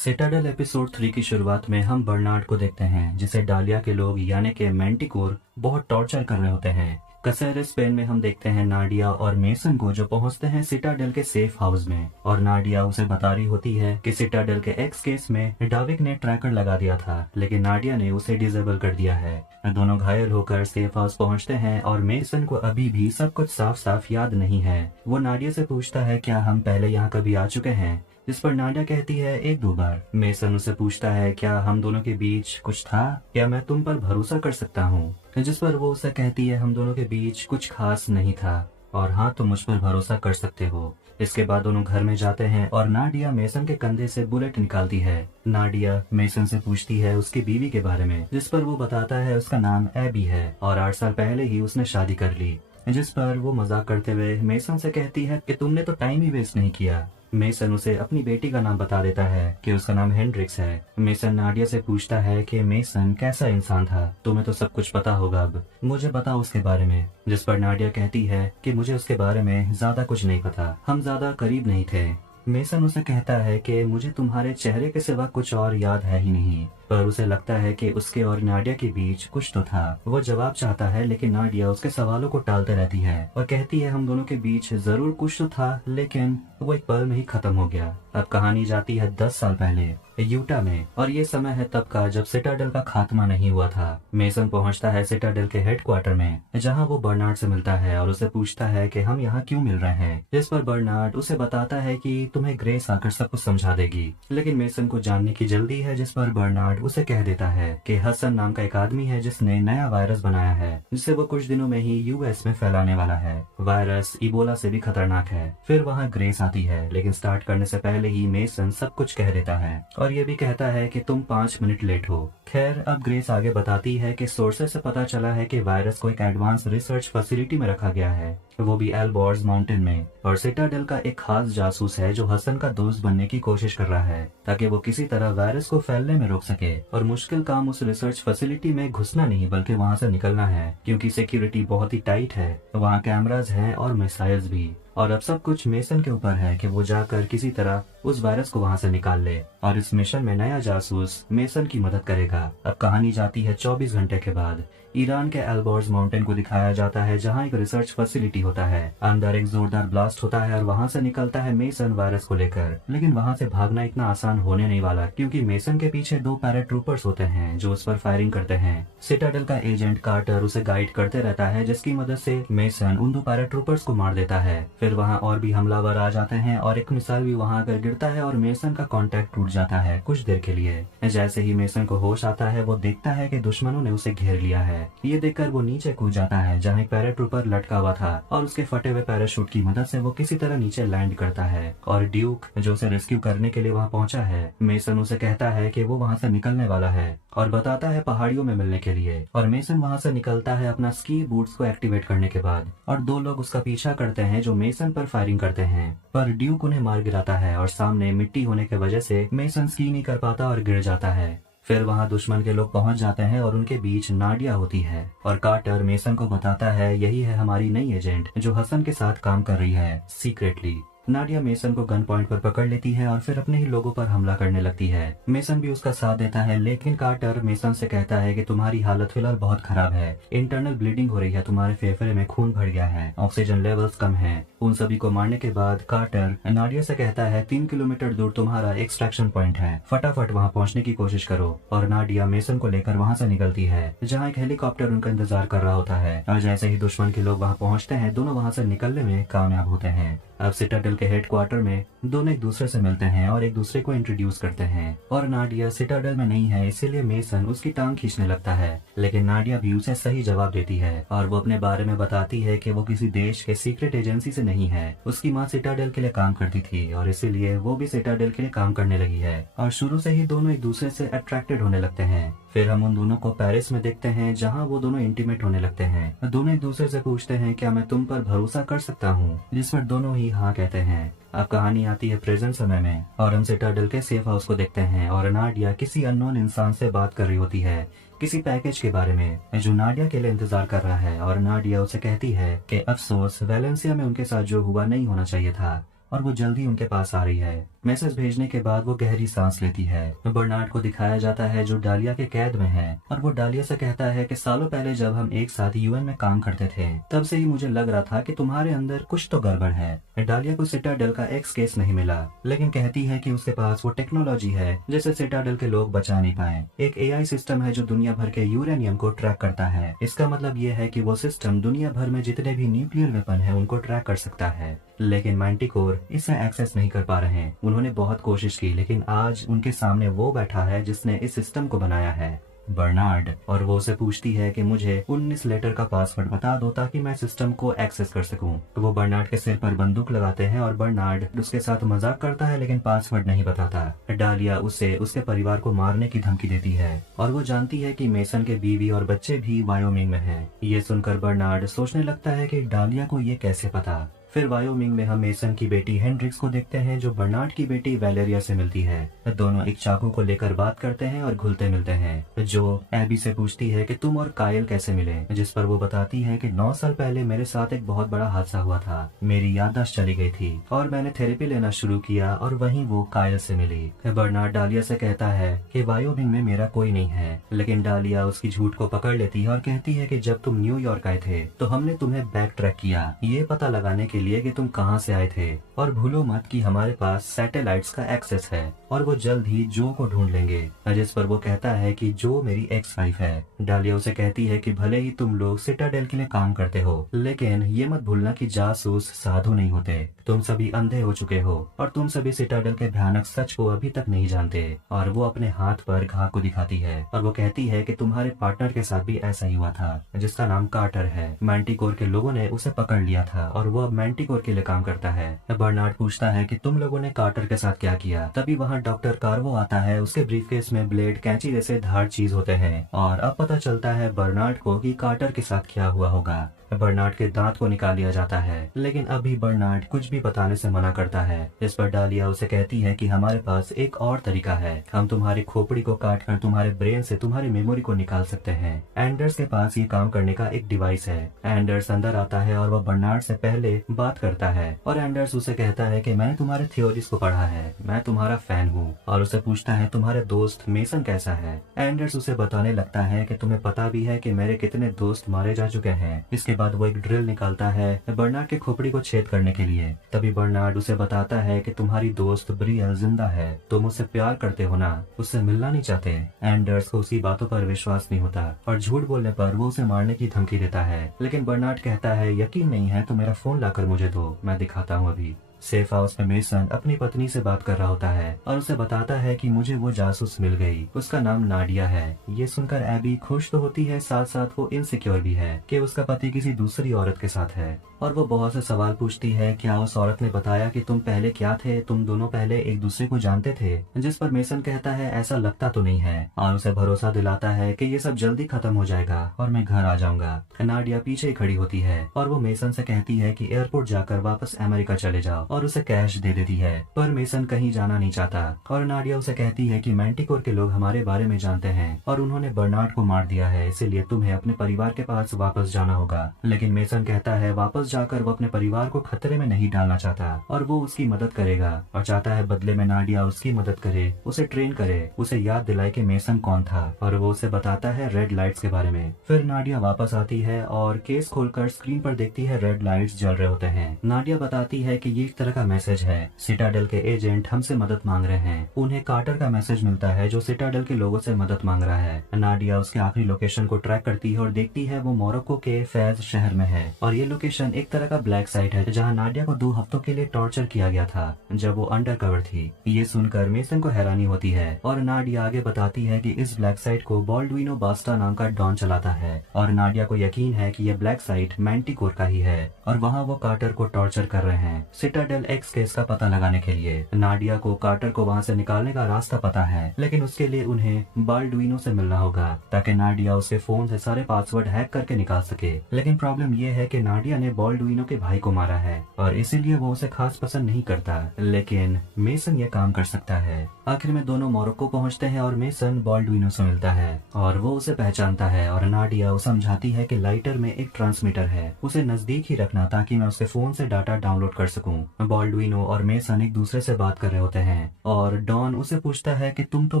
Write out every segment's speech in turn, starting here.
Citadel episode 3 की शुरुआत में हम बर्नार्ड को देखते हैं जिसे डालिया के लोग यानी कि मैंटिकोर बहुत टॉर्चर कर रहे होते हैं। कसेरे स्पेन में हम देखते हैं नाडिया और मेसन को जो पहुंचते हैं सिटाडेल के सेफ हाउस में, और नाडिया उसे बता रही होती है कि सिटाडेल के एक्स केस में डाविक ने ट्रैकर लगा दिया था, लेकिन नाडिया ने उसे डिसेबल कर दिया है। दोनों घायल होकर सेफ हाउस पहुंचते हैं और मेसन को अभी भी सब कुछ साफ साफ याद नहीं है। वो नाडिया से पूछता है क्या हम पहले यहाँ कभी आ चुके हैं, जिस पर नाडिया कहती है एक दो बार। मेसन उसे पूछता है क्या हम दोनों के बीच कुछ था, क्या मैं तुम पर भरोसा कर सकता हूँ, जिस पर वो उसे कहती है हम दोनों के बीच कुछ खास नहीं था और हाँ तुम मुझ पर भरोसा कर सकते हो। इसके बाद दोनों घर में जाते हैं और नाडिया मेसन के कंधे से बुलेट निकालती है। नाडिया मेसन से पूछती है उसकी बीवी के बारे में, जिस पर वो बताता है उसका नाम एबी है और 8 साल पहले ही उसने शादी कर ली। जिस पर वो मजाक करते हुए मेसन से कहती है कि तुमने तो टाइम ही वेस्ट नहीं किया। मेसन उसे अपनी बेटी का नाम बता देता है कि उसका नाम हेंड्रिक्स है। मेसन नाडिया से पूछता है कि मेसन कैसा इंसान था, तुम्हें तो सब कुछ पता होगा, अब मुझे बताओ उसके बारे में। जिस पर नाडिया कहती है कि मुझे उसके बारे में ज्यादा कुछ नहीं पता, हम ज्यादा करीब नहीं थे। मेसन उसे कहता है कि मुझे तुम्हारे चेहरे के सिवा कुछ और याद है ही नहीं, पर उसे लगता है कि उसके और नाडिया के बीच कुछ तो था। वो जवाब चाहता है लेकिन नाडिया उसके सवालों को टालते रहती है और कहती है हम दोनों के बीच जरूर कुछ तो था, लेकिन वो एक पल में ही खत्म हो गया। अब कहानी जाती है 10 साल पहले यूटा में, और ये समय है तब का जब सिटाडेल का खात्मा नहीं हुआ था। मेसन पहुंचता है सिटाडेल के हेडक्वार्टर में, जहां वो बर्नार्ड से मिलता है और उसे पूछता है कि हम यहाँ क्यों मिल रहे हैं। जिस पर बर्नार्ड उसे बताता है कि तुम्हें ग्रेस आकर सब कुछ समझा देगी, लेकिन मेसन को जानने की जल्दी है। जिस पर बर्नार्ड उसे कह देता है कि हसन नाम का एक आदमी है जिसने नया वायरस बनाया है, जिसे वो कुछ दिनों में ही यूएस में फैलाने वाला है। वायरस इबोला से भी खतरनाक है। फिर वहाँ ग्रेस आती है, लेकिन स्टार्ट करने से पहले ही मेसन सब कुछ कह देता है और ये भी कहता है कि तुम 5 मिनट लेट हो। खैर अब ग्रेस आगे बताती है कि सोर्सेस से पता चला है कि वायरस को एक एडवांस रिसर्च फैसिलिटी में रखा गया है, वो भी एल्बोर्स माउंटेन में, और सिटाडेल का एक खास जासूस है जो हसन का दोस्त बनने की कोशिश कर रहा है ताकि वो किसी तरह वायरस को फैलने में रोक सके। और मुश्किल काम उस रिसर्च फैसिलिटी में घुसना नहीं बल्कि वहाँ से निकलना है, क्योंकि सिक्योरिटी बहुत ही टाइट है, वहाँ कैमराज हैं और मिसाइल्स भी। और अब सब कुछ मेसन के ऊपर है कि वो जाकर किसी तरह उस वायरस को वहाँ से निकाल ले, और इस मिशन में नया जासूस मेसन की मदद करेगा। अब कहानी जाती है 24 घंटे के बाद। ईरान के एल्बोर्स माउंटेन को दिखाया जाता है जहाँ एक रिसर्च फैसिलिटी होता है। अंदर एक जोरदार ब्लास्ट होता है और वहाँ से निकलता है मेसन वायरस को लेकर, लेकिन वहाँ से भागना इतना आसान होने नहीं वाला, क्योंकि मेसन के पीछे 2 पैराट्रूपर्स होते हैं जो उस पर फायरिंग करते हैं। सिटाडेल का एजेंट कार्टर उसे गाइड करते रहता है, जिसकी मदद से मेसन उन 2 पैराट्रूपर्स को मार देता है। फिर वहाँ और भी हमलावर आ जाते हैं और एक मिसाइल भी वहाँ आकर गिरता है और मेसन का कांटेक्ट टूट जाता है कुछ देर के लिए। जैसे ही मेसन को होश आता है वो देखता है कि दुश्मनों ने उसे घेर लिया है। ये देखकर वो नीचे कूद जाता है जहाँ एक पैराट्रूपर लटका हुआ था, और उसके फटे हुए पैराशूट की मदद से वो किसी तरह नीचे लैंड करता है। और ड्यूक जो उसे रेस्क्यू करने के लिए वहाँ पहुंचा है, मेसन उसे कहता है कि वो वहाँ से निकलने वाला है और बताता है पहाड़ियों में मिलने के लिए। और मेसन वहाँ से निकलता है अपना स्की बूट्स को एक्टिवेट करने के बाद, और 2 लोग उसका पीछा करते हैं जो मेसन पर फायरिंग करते हैं, पर ड्यूक उन्हें मार गिराता है और सामने मिट्टी होने की वजह से मेसन स्की नहीं कर पाता और गिर जाता है। फिर वहाँ दुश्मन के लोग पहुंच जाते हैं और उनके बीच नाडिया होती है, और कार्टर मेसन को बताता है यही है हमारी नई एजेंट जो हसन के साथ काम कर रही है सीक्रेटली। नाडिया मेसन को गन पॉइंट पर पकड़ लेती है और फिर अपने ही लोगों पर हमला करने लगती है। मेसन भी उसका साथ देता है, लेकिन कार्टर मेसन से कहता है कि तुम्हारी हालत फिलहाल बहुत खराब है, इंटरनल ब्लीडिंग हो रही है, तुम्हारे फेफड़े में खून भर गया है, ऑक्सीजन लेवल्स कम है। उन सभी को मारने के बाद कार्टर नाडिया से कहता है 3 किलोमीटर दूर तुम्हारा एक्सट्रैक्शन पॉइंट है, फटाफट वहाँ पहुँचने की कोशिश करो। और नाडिया मेसन को लेकर वहाँ से निकलती है, जहाँ एक हेलीकॉप्टर उनका इंतजार कर रहा होता है, और जैसे ही दुश्मन के लोग वहाँ पहुँचते हैं दोनों वहाँ से निकलने में कामयाब होते हैं। अब सिटाडेल के हेडक्वार्टर में दोनों एक दूसरे से मिलते हैं और एक दूसरे को इंट्रोड्यूस करते हैं, और नाडिया सिटाडेल में नहीं है इसीलिए मेसन उसकी टांग खींचने लगता है, लेकिन नाडिया भी उसे सही जवाब देती है और वो अपने बारे में बताती है कि वो किसी देश के सीक्रेट एजेंसी से नहीं है, उसकी माँ सिटाडेल के लिए काम करती थी और इसीलिए वो भी सिटाडेल के लिए काम करने लगी है, और शुरू से ही दोनों एक दूसरे से अट्रैक्टेड होने लगते हैं। फिर हम उन दोनों को पेरिस में देखते हैं जहाँ वो दोनों इंटीमेट होने लगते हैं। दोनों एक दूसरे से पूछते हैं क्या मैं तुम पर भरोसा कर सकता हूँ, जिस पर दोनों ही हाँ कहते हैं। अब कहानी आती है प्रेजेंट समय में, और हम सिटाडेल के सेफ हाउस को देखते हैं और नाडिया किसी अननोन इंसान से बात कर रही होती है किसी पैकेज के बारे में जो नाडिया के लिए इंतजार कर रहा है, और नाडिया उसे कहती है कि अफसोस वेलेंसिया में उनके साथ जो हुआ नहीं होना चाहिए था। और वो जल्दी उनके पास आ रही है। मैसेज भेजने के बाद वो गहरी सांस लेती है। बर्नार्ड को दिखाया जाता है जो डालिया के कैद में है, और वो डालिया से कहता है कि सालों पहले जब हम एक साथ यूएन में काम करते थे, तब से ही मुझे लग रहा था कि तुम्हारे अंदर कुछ तो गड़बड़ है। डालिया को सिटाडेल का एक्स केस नहीं मिला, लेकिन कहती है कि उसके पास वो टेक्नोलॉजी है जिसे सिटाडेल के लोग बचा नहीं पाए। एक एआई सिस्टम है जो दुनिया भर के यूरेनियम को ट्रैक करता है। इसका मतलब ये है कि वो सिस्टम दुनिया भर में जितने भी न्यूक्लियर वेपन है उनको ट्रैक कर सकता है, लेकिन मैंटिकोर इसे एक्सेस नहीं कर पा रहे हैं। उन्होंने बहुत कोशिश की, लेकिन आज उनके सामने वो बैठा है जिसने इस सिस्टम को बनाया है, बर्नार्ड। और वो उसे पूछती है कि मुझे 19 लेटर का पासवर्ड बता दो ताकि मैं सिस्टम को एक्सेस कर सकूं। तो वो बर्नार्ड के सिर पर बंदूक लगाते हैं और बर्नार्ड उसके साथ मजाक करता है, लेकिन पासवर्ड नहीं बताता। डालिया उसे उसके परिवार को मारने की धमकी देती है, और वो जानती है कि मेसन के बीवी और बच्चे भी वायोमिंग में हैं। ये सुनकर बर्नार्ड सोचने लगता है कि डालिया को ये कैसे पता। फिर वायोमिंग में हम मेसन की बेटी हेंड्रिक्स को देखते हैं जो बर्नार्ड की बेटी वैलेरिया से मिलती है। दोनों एक चाकू को लेकर बात करते हैं और घुलते मिलते हैं। जो एबी से पूछती है कि तुम और कायल कैसे मिले, जिस पर वो बताती है कि 9 साल पहले मेरे साथ एक बहुत बड़ा हादसा हुआ था। मेरी याददाश्त चली गई थी और मैंने थेरेपी लेना शुरू किया और वहीं वो कायल से मिली। बर्नार्ड डालिया से कहता है कि वायोमिंग में मेरा कोई नहीं है, लेकिन डालिया उसकी झूठ को पकड़ लेती है और कहती है कि जब तुम न्यूयॉर्क आए थे तो हमने तुम्हें बैक ट्रैक किया, ये पता लगाने के लिए कि तुम कहां से आए थे। और भूलो मत कि हमारे पास सैटेलाइट्स का एक्सेस है और वो जल्द ही जो को ढूंढ लेंगे। जिस पर वो कहता है कि जो मेरी एक्स वाइफ है। डालिया उसे कहती है कि भले ही तुम लोग सिटाडेल के लिए काम करते हो, लेकिन ये मत भूलना कि जासूस साधु नहीं होते। तुम सभी अंधे हो चुके हो और तुम सभी सिटाडेल के भयानक सच को अभी तक नहीं जानते। और वो अपने हाथ पर घाव को दिखाती है और वो कहती है कि तुम्हारे पार्टनर के साथ भी ऐसा ही हुआ था, जिसका नाम कार्टर है। मैंटिकोर के लोगों ने उसे पकड़ लिया था और वो अब मैंटिकोर के लिए काम करता है। बर्नार्ड पूछता है कि तुम लोगों ने कार्टर के साथ क्या किया। तभी वहाँ डॉक्टर कार्वो आता है। उसके ब्रीफकेस में ब्लेड, कैंची जैसे धार चीज होते हैं और अब पता चलता है बर्नार्ड को कि कार्टर के साथ क्या हुआ होगा। बर्नार्ड के दांत को निकाल लिया जाता है, लेकिन अभी बर्नार्ड कुछ भी बताने से मना करता है। इस पर डालिया उसे कहती है कि हमारे पास एक और तरीका है, हम तुम्हारी खोपड़ी को काटकर तुम्हारे ब्रेन से तुम्हारी मेमोरी को निकाल सकते हैं। एंडर्स के पास ये काम करने का एक डिवाइस है। एंडर्स अंदर आता है और वह बर्नार्ड से पहले बात करता है और एंडर्स उसे कहता है कि मैंने तुम्हारे थ्योरीज को पढ़ा है, मैं तुम्हारा फैन हूँ। और उसे पूछता है तुम्हारे दोस्त मेसन कैसा है। एंडर्स उसे बताने लगता है कि तुम्हें पता भी है कि मेरे कितने दोस्त मारे जा चुके हैं। इसके बाद वो एक ड्रिल निकालता है बर्नार्ड के खोपड़ी को छेद करने के लिए। तभी बर्नार्ड उसे बताता है कि तुम्हारी दोस्त ब्रियल जिंदा है, तुम उससे प्यार करते हो ना, उससे मिलना नहीं चाहते। एंडर्स को उसकी बातों पर विश्वास नहीं होता और झूठ बोलने पर वो उसे मारने की धमकी देता है, लेकिन बर्नार्ड कहता है यकीन नहीं है तो मेरा फोन लाकर मुझे दो, मैं दिखाता हूँ अभी। सेफ हाउस में मेसन अपनी पत्नी से बात कर रहा होता है और उसे बताता है कि मुझे वो जासूस मिल गई, उसका नाम नाडिया है। ये सुनकर एबी खुश तो होती है, साथ साथ वो इनसिक्योर भी है कि उसका पति किसी दूसरी औरत के साथ है। और वो बहुत से सवाल पूछती है, क्या उस औरत ने बताया कि तुम पहले क्या थे, तुम दोनों पहले एक दूसरे को जानते थे। जिस पर मेसन कहता है ऐसा लगता तो नहीं है और उसे भरोसा दिलाता है कि ये सब जल्दी खत्म हो जाएगा और मैं घर आ जाऊंगा। नाडिया पीछे ही खड़ी होती है और वो मेसन से कहती है कि एयरपोर्ट जाकर वापस अमेरिका चले जाओ और उसे कैश दे देती है। पर मेसन कहीं जाना नहीं चाहता और नाडिया उसे कहती है कि मैंटिकोर के लोग हमारे बारे में जानते हैं और उन्होंने बर्नार्ड को मार दिया है, इसीलिए तुम्हें अपने परिवार के पास वापस जाना होगा। लेकिन मेसन कहता है वापस जाकर वो अपने परिवार को खतरे में नहीं डालना चाहता और वो उसकी मदद करेगा और चाहता है बदले में नाडिया उसकी मदद करे, उसे ट्रेन करे, उसे याद दिलाए कि मेसन कौन था और वो उसे बताता है रेड लाइट्स के बारे में। फिर नाडिया वापस आती है और केस खोलकर स्क्रीन पर देखती है रेड लाइट्स जल रहे होते हैं। नाडिया बताती है कि ये एक तरह का मैसेज है, सिटाडेल के एजेंट हमसे मदद मांग रहे हैं। उन्हें कार्टर का मैसेज मिलता है जो सिटाडेल के लोगों से मदद मांग रहा है। नाडिया उसके आखिरी लोकेशन को ट्रैक करती है और देखती है वो मोरक्को के फैज शहर में है और ये लोकेशन एक तरह का ब्लैक साइट है जहाँ नाडिया को 2 हफ्तों के लिए टॉर्चर किया गया था जब वो अंडर कवर थी। ये सुनकर मेसन को हैरानी होती है और नाडिया आगे बताती है कि इस ब्लैक साइट को बॉल्डविनो बास्टा नाम का डॉन चलाता है और नाडिया को यकीन है कि यह ब्लैक साइट मैंटिकोर का ही है और वहाँ वो कार्टर को टॉर्चर कर रहे हैं सिटाडेल एक्स केस का पता लगाने के लिए। नाडिया को कार्टर को वहाँ से निकालने का रास्ता पता है, लेकिन उसके लिए उन्हें बाल्डविनो से मिलना होगा ताकि नाडिया उसके फोन से सारे पासवर्ड हैक करके निकाल सके। लेकिन प्रॉब्लम ये है कि नाडिया ने बाल्डविनो के भाई को मारा है और इसीलिए वो उसे खास पसंद नहीं करता, लेकिन मेसन ये काम कर सकता है। आखिर में दोनों मोरक्को पहुंचते हैं और मेसन बाल्डुइनो से मिलता है और वो उसे पहचानता है और नाडिया उसे समझाती है कि लाइटर में एक ट्रांसमीटर है, उसे नजदीक ही रखना ताकि मैं उसके फोन से डाटा डाउनलोड कर सकूं। बाल्डुइनो और मेसन एक दूसरे से बात कर रहे होते हैं और डॉन उसे पूछता है कि तुम तो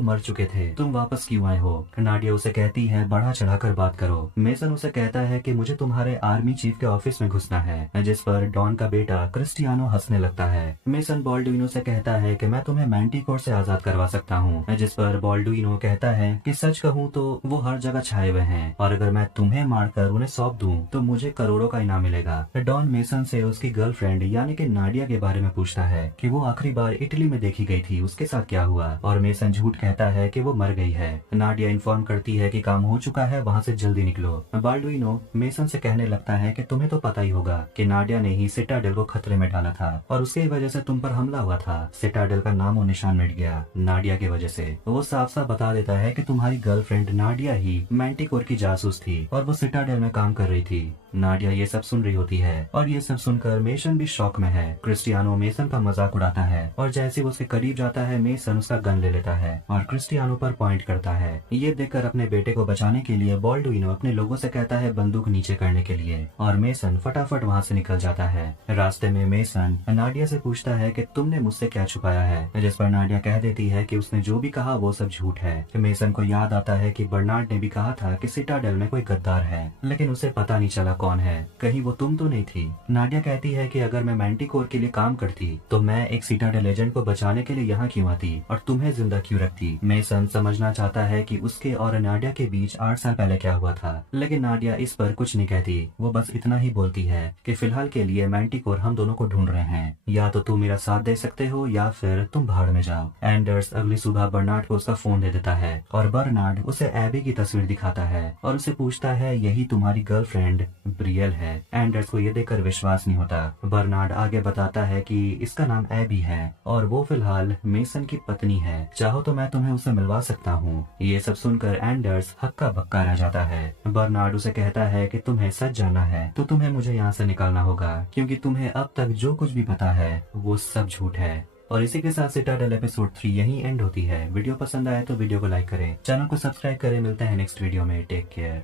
मर चुके थे, तुम वापस क्यों आए हो। नाडिया उसे कहती है बढ़ा चढ़ाकर बात करो। मेसन उसे कहता है कि मुझे तुम्हारे आर्मी चीफ के ऑफिस में घुसना है, जिस पर डॉन का बेटा क्रिस्टियानो हंसने लगता है। मेसन बाल्डुइनो से कहता है कि मैं तुम्हें मैंटिकोर से आजाद करवा सकता हूँ, जिस पर बाल्डुइनो कहता है कि सच कहूँ तो वो हर जगह छाए हुए हैं और अगर मैं तुम्हें मारकर उन्हें सौंप दूं तो मुझे करोड़ों का इनाम मिलेगा। डॉन मेसन से उसकी गर्लफ्रेंड यानी कि नाडिया के बारे में पूछता है कि वो आखिरी बार इटली में देखी गई थी, उसके साथ क्या हुआ, और मेसन झूठ कहता है कि वो मर गई है। नाडिया इन्फॉर्म करती है कि काम हो चुका है, वहाँ से जल्दी निकलो। बाल्डुइनो मेसन से कहने लगता है कि तुम्हें तो पता ही होगा कि नाडिया ने ही सिटाडेल को खतरे में डाला था और उसकी वजह से तुम पर हमला हुआ था। सिटाडेल का नामो निशान मिट गया नाडिया की वजह से। वो साफ साफ बता देता है कि तुम्हारी गर्लफ्रेंड नाडिया ही मैंटिकोर की जासूस थी और वो सिटाडेल में काम कर रही थी। नाडिया ये सब सुन रही होती है और ये सब सुनकर मेसन भी शॉक में है। क्रिस्टियानो मेसन का मजाक उड़ाता है और जैसे वो उसके करीब जाता है मेसन उसका गन ले लेता है और क्रिस्टियानो पर पॉइंट करता है। ये देखकर अपने बेटे को बचाने के लिए बाल्डुइनो अपने लोगों से कहता है बंदूक नीचे करने के लिए और मेसन फटाफट वहाँ से निकल जाता है। रास्ते में मेसन नाडिया से पूछता है कि तुमने मुझसे क्या छुपाया है, जिस पर नाडिया कह देती है कि उसने जो भी कहा वो सब झूठ है। मेसन को याद आता है कि बर्नार्ड ने भी कहा था कि सिटाडेल में कोई गद्दार है, लेकिन उसे पता नहीं चला कौन है, कहीं वो तुम तो नहीं थी। नाडिया कहती है कि अगर मैं मैंटिकोर के लिए काम करती तो मैं एक सिटाडेल एजेंट को बचाने के लिए यहाँ क्यों आती और तुम्हें जिंदा क्यों रखती। मेसन समझना चाहता है कि उसके और नाडिया के बीच 8 साल पहले क्या हुआ था, लेकिन नाडिया इस पर कुछ नहीं कहती। वो बस इतना ही बोलती है कि फिलहाल के लिए मैंटिकोर हम दोनों को ढूंढ रहे हैं, या तो तुम मेरा साथ दे सकते हो या फिर तुम भाड़ में जाओ। एंडर्स अगली सुबह बर्नार्ड को उसका फोन दे देता है और बर्नार्ड उसे एबी की तस्वीर दिखाता है और उसे पूछता है यही तुम्हारी गर्लफ्रेंड ब्रियल है। एंडर्स को ये देखकर विश्वास नहीं होता। बर्नार्ड आगे बताता है कि इसका नाम एबी है और वो फिलहाल मेसन की पत्नी है, चाहो तो मैं तुम्हें उससे मिलवा सकता हूँ। ये सब सुनकर एंडर्स हक्का बक्का रह जाता है। बर्नार्ड उसे कहता है कि तुम्हें सच जानना है तो तुम्हें मुझे यहाँ से निकालना होगा, क्योंकि तुम्हें अब तक जो कुछ भी पता है वो सब झूठ है। और इसी के साथ सिटाडेल एपिसोड 3 यहीं एंड होती है। वीडियो पसंद आए तो वीडियो को लाइक करें, चैनल को सब्सक्राइब करें। मिलते हैं नेक्स्ट वीडियो में। Take care.